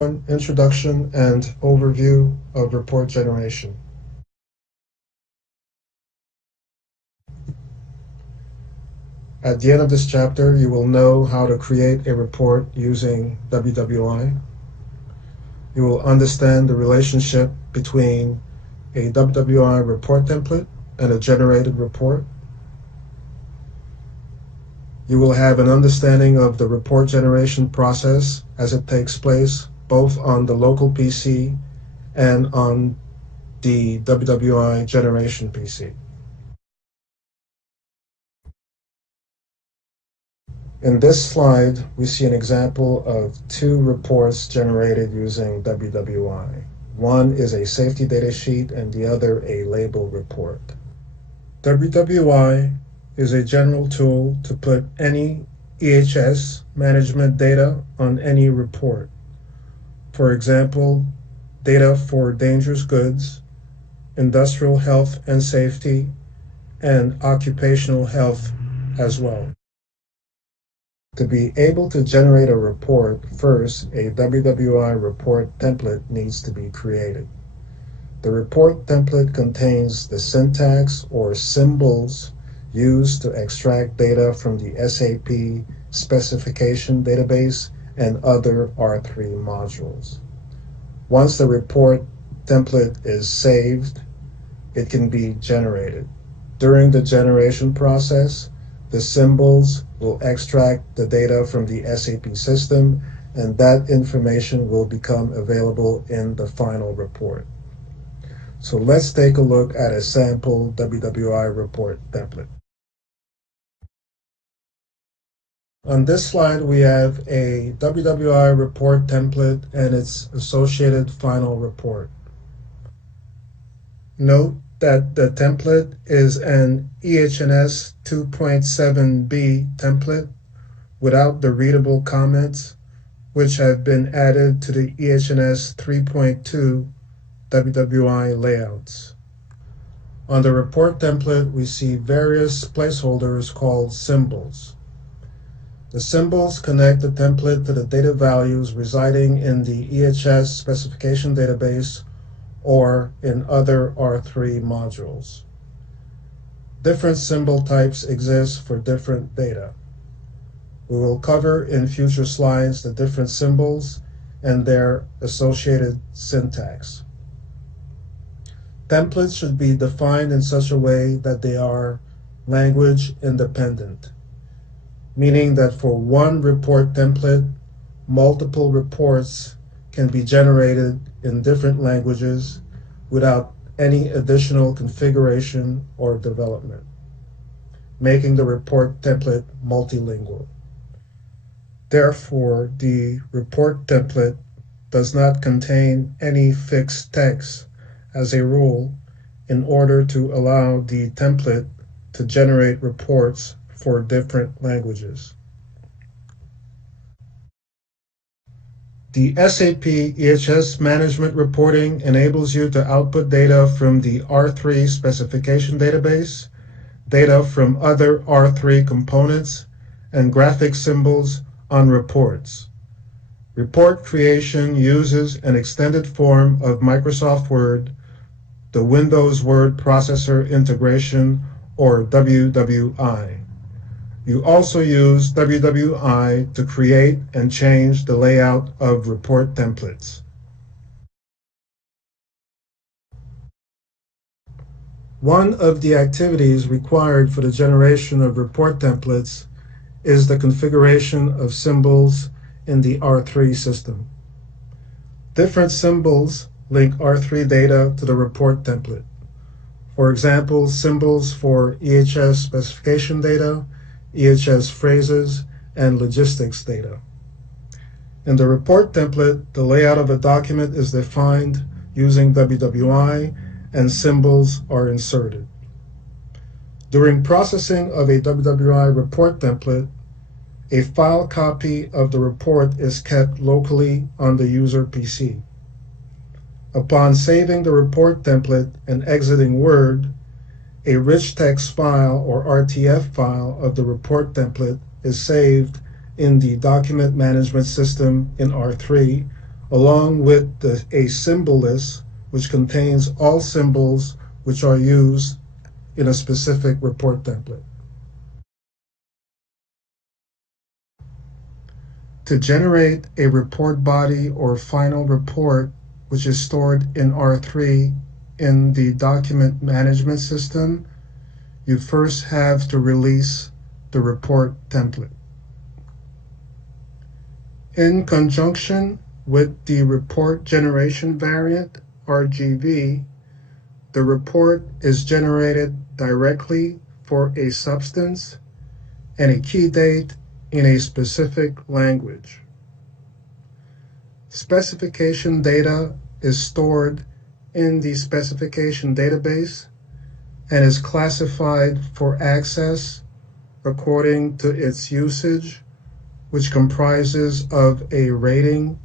Introduction and overview of report generation. At the end of this chapter, you will know how to create a report using WWI. You will understand the relationship between a WWI report template and a generated report. You will have an understanding of the report generation process as it takes place both on the local PC and on the WWI generation PC. In this slide, we see an example of two reports generated using WWI. One is a safety data sheet and the other a label report. WWI is a general tool to put any EHS management data on any report. For example, data for dangerous goods, industrial health and safety, and occupational health as well. To be able to generate a report, first, a WWI report template needs to be created. The report template contains the syntax or symbols used to extract data from the SAP specification database and other R3 modules. Once the report template is saved, it can be generated. During the generation process, the symbols will extract the data from the SAP system, and that information will become available in the final report. So let's take a look at a sample WWI report template. On this slide, we have a WWI report template and its associated final report. Note that the template is an EHS 2.7b template without the readable comments, which have been added to the EHS 3.2 WWI layouts. On the report template, we see various placeholders called symbols. The symbols connect the template to the data values residing in the EHS specification database or in other R3 modules. Different symbol types exist for different data. We will cover in future slides the different symbols and their associated syntax. Templates should be defined in such a way that they are language independent, meaning that for one report template, multiple reports can be generated in different languages without any additional configuration or development, making the report template multilingual. Therefore, the report template does not contain any fixed text as a rule in order to allow the template to generate reports for different languages. The SAP EHS management reporting enables you to output data from the R3 specification database, data from other R3 components, and graphic symbols on reports. Report creation uses an extended form of Microsoft Word, the Windows Word Processor Integration, or WWI. You also use WWI to create and change the layout of report templates. One of the activities required for the generation of report templates is the configuration of symbols in the R3 system. Different symbols link R3 data to the report template. For example, symbols for EHS specification data, EHS phrases, and logistics data. In the report template, the layout of a document is defined using WWI and symbols are inserted. During processing of a WWI report template, a file copy of the report is kept locally on the user PC. Upon saving the report template and exiting Word, a rich text file or RTF file of the report template is saved in the document management system in R3 along with a symbol list which contains all symbols which are used in a specific report template. To generate a report body or final report, which is stored in R3 in the document management system, you first have to release the report template. In conjunction with the report generation variant, RGV, the report is generated directly for a substance and a key date in a specific language. Specification data is stored in the specification database and is classified for access according to its usage, which comprises of a rating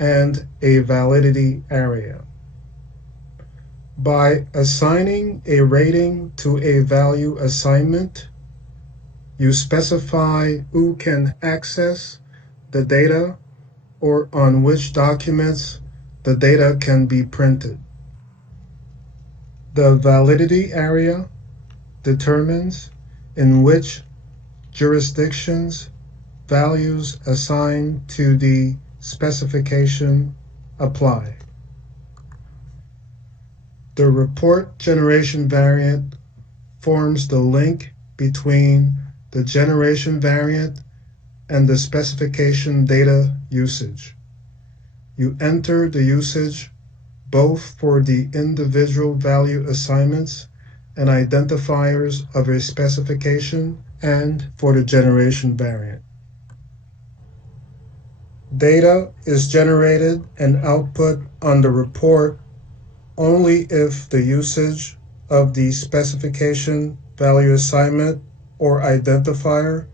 and a validity area. By assigning a rating to a value assignment, you specify who can access the data or on which documents the data can be printed. The validity area determines in which jurisdictions values assigned to the specification apply. The report generation variant forms the link between the generation variant and the specification data usage. You enter the usage both for the individual value assignments and identifiers of a specification and for the generation variant. Data is generated and output on the report only if the usage of the specification value assignment or identifier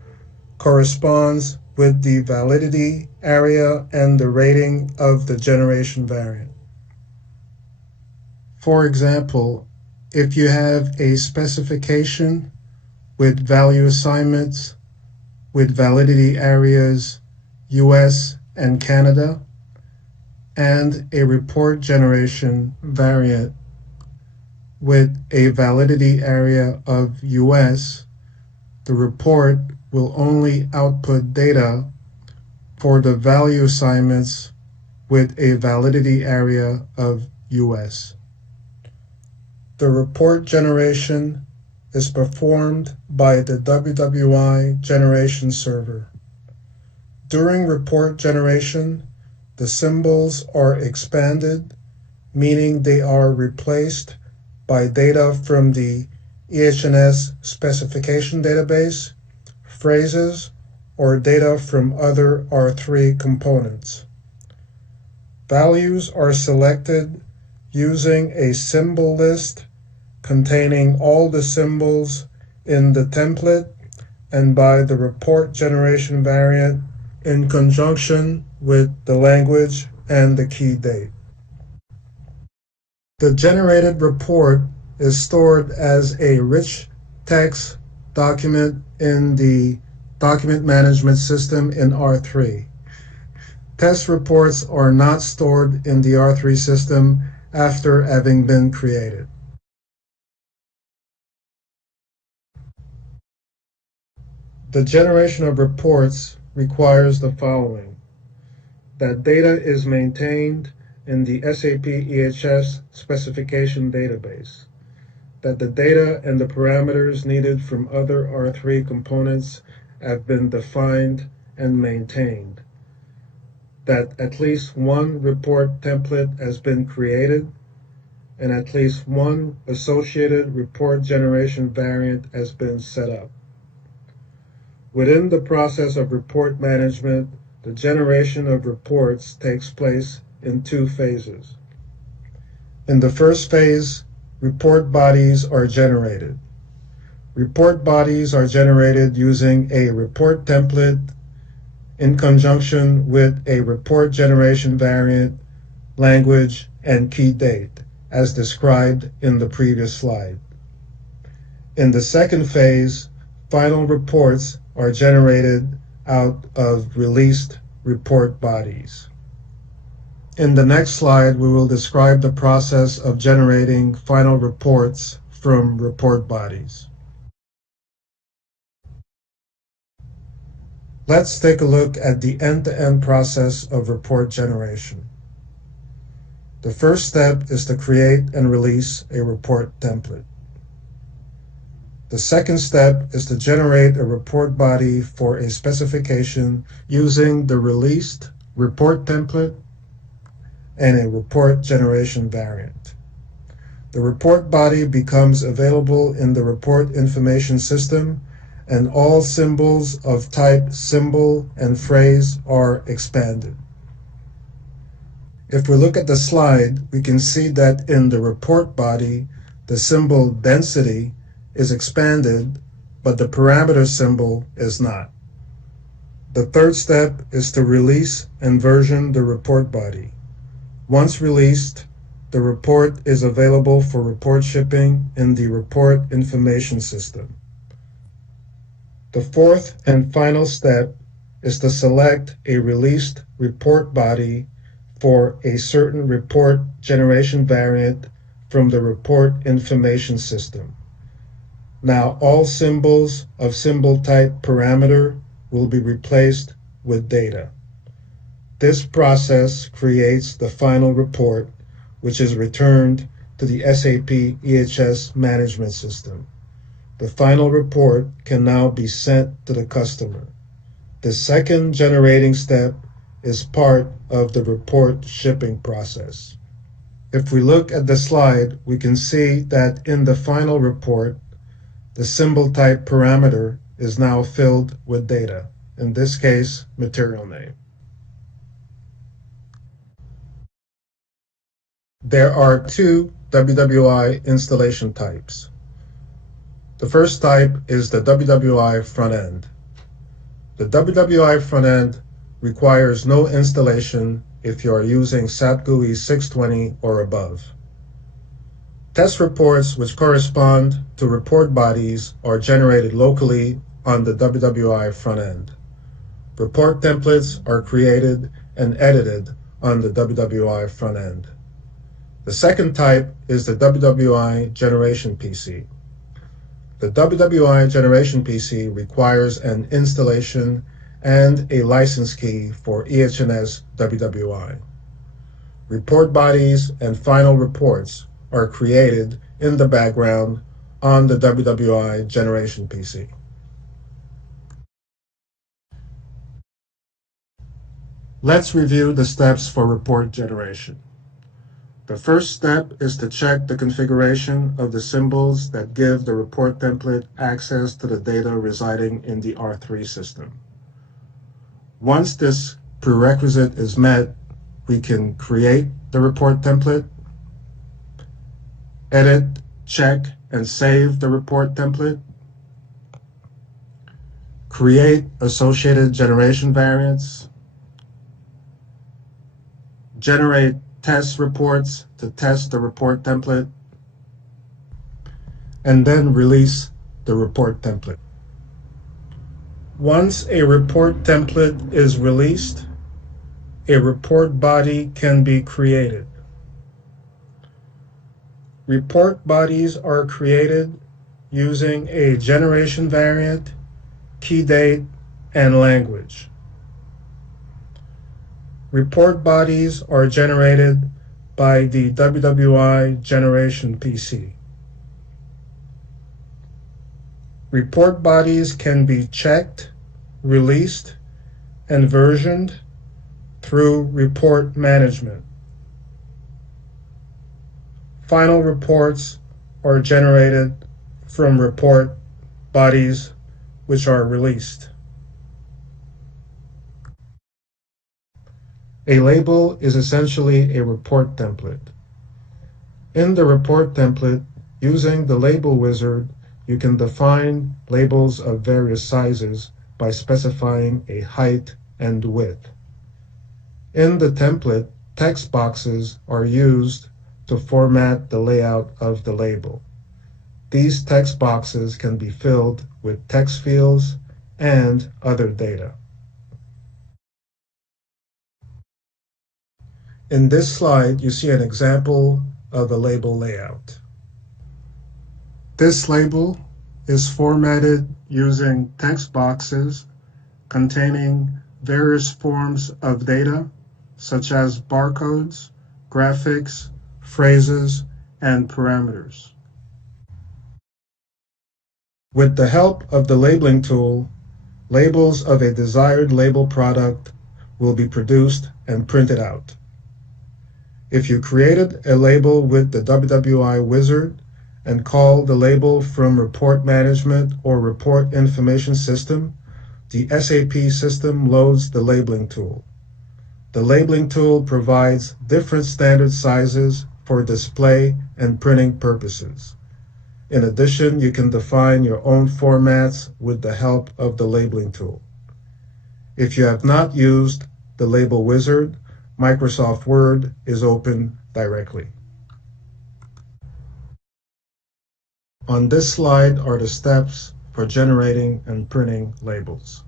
corresponds with the validity area and the rating of the generation variant. For example, if you have a specification with value assignments with validity areas US and Canada, and a report generation variant with a validity area of US, the report will only output data for the value assignments with a validity area of US. The report generation is performed by the WWI generation server. During report generation, the symbols are expanded, meaning they are replaced by data from the EH&S specification database, phrases, or data from other R3 components. Values are selected using a symbol list containing all the symbols in the template and by the report generation variant in conjunction with the language and the key date. The generated report is stored as a rich text document in the document management system in R3. Test reports are not stored in the R3 system after having been created. The generation of reports requires the following: that data is maintained in the SAP EHS specification database, that the data and the parameters needed from other R3 components have been defined and maintained, that at least one report template has been created, and at least one associated report generation variant has been set up. Within the process of report management, the generation of reports takes place in two phases. In the first phase, report bodies are generated. Report bodies are generated using a report template in conjunction with a report generation variant, language, and key date, as described in the previous slide. In the second phase, final reports are generated out of released report bodies. In the next slide, we will describe the process of generating final reports from report bodies. Let's take a look at the end-to-end process of report generation. The first step is to create and release a report template. The second step is to generate a report body for a specification using the released report template and a report generation variant. The report body becomes available in the report information system, and all symbols of type symbol and phrase are expanded. If we look at the slide, we can see that in the report body, the symbol density is expanded, but the parameter symbol is not. The third step is to release and version the report body. Once released, the report is available for report shipping in the report information system. The fourth and final step is to select a released report body for a certain report generation variant from the report information system. Now all symbols of symbol type parameter will be replaced with data. This process creates the final report, which is returned to the SAP EHS management system. The final report can now be sent to the customer. The second generating step is part of the report shipping process. If we look at the slide, we can see that in the final report, the symbol type parameter is now filled with data, in this case, material name. There are two WWI installation types. The first type is the WWI front end. The WWI front end requires no installation if you are using SAP GUI 620 or above. Test reports which correspond to report bodies are generated locally on the WWI front end. Report templates are created and edited on the WWI front end. The second type is the WWI generation PC. The WWI generation PC requires an installation and a license key for EH&S WWI. Report bodies and final reports are created in the background on the WWI generation PC. Let's review the steps for report generation. The first step is to check the configuration of the symbols that give the report template access to the data residing in the R3 system. Once this prerequisite is met, we can create the report template, edit, check, and save the report template, create associated generation variants, generate test reports to test the report template, and then release the report template. Once a report template is released, a report body can be created. Report bodies are created using a generation variant, key date, and language. Report bodies are generated by the WWI generation PC. Report bodies can be checked, released, and versioned through report management. Final reports are generated from report bodies which are released. A label is essentially a report template. In the report template, using the label wizard, you can define labels of various sizes by specifying a height and width. In the template, text boxes are used to format the layout of the label. These text boxes can be filled with text fields and other data. In this slide, you see an example of a label layout. This label is formatted using text boxes containing various forms of data, such as barcodes, graphics, phrases, and parameters. With the help of the labeling tool, labels of a desired label product will be produced and printed out. If you created a label with the WWI wizard and call the label from Report Management or Report Information System, the SAP system loads the labeling tool. The labeling tool provides different standard sizes for display and printing purposes. In addition, you can define your own formats with the help of the labeling tool. If you have not used the label wizard, Microsoft Word is open directly. On this slide are the steps for generating and printing labels.